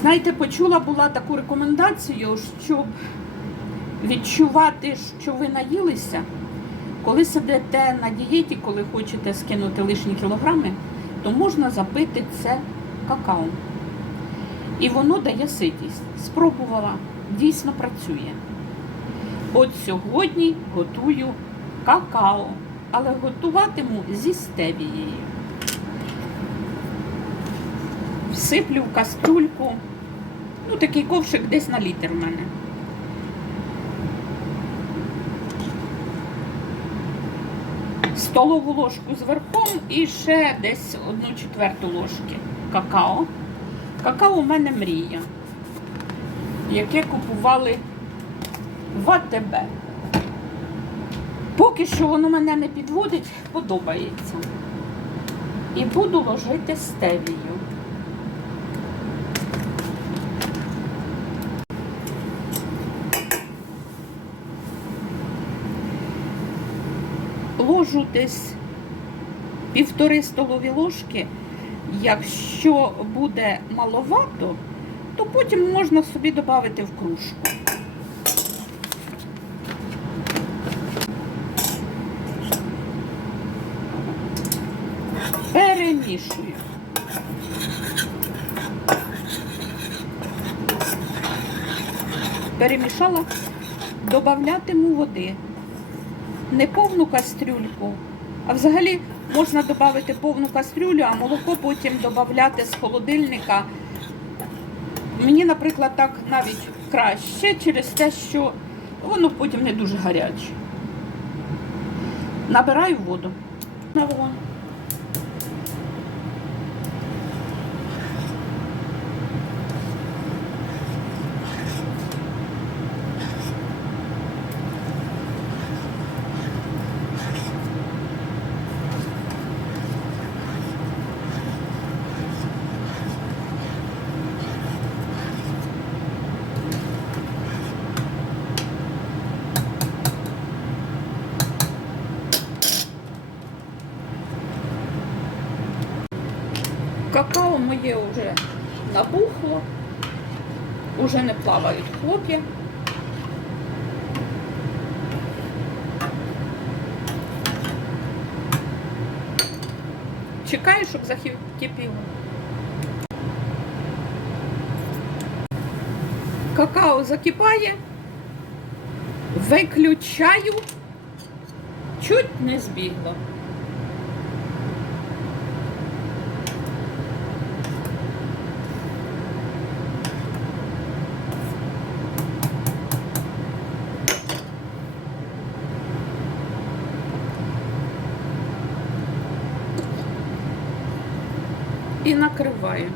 Знаєте, почула була таку рекомендацію, щоб відчувати, що ви наїлися, коли сидите на дієті, коли хочете скинути лишні кілограми, то можна запити це какао. І воно дає ситість. Спробувала, дійсно працює. От сьогодні готую какао, але готуватиму зі стевією. Всиплю в каструльку. Ну, такий ковшик десь на літр в мене. Столову ложку з верхом і ще десь одну четверту ложки какао. Какао у мене мрія, яке купували в АТБ. Поки що воно мене не підводить, подобається. І буду ложити стевію. Ложу десь півтори столові ложки. Якщо буде маловато, то потім можна собі додати в кружку. Перемішую. Перемішала, додатиму води. Не повну кастрюльку, а взагалі можна додати повну кастрюлю, а молоко потім додати з холодильника. Мені, наприклад, так навіть краще через те, що воно потім не дуже гаряче. Набираю воду. На вогонь. Какао моє вже набухло, уже не плавають хлоп'я. Чекаю, щоб закипіло. Какао закипає, виключаю, чуть не збігло. І накриваю.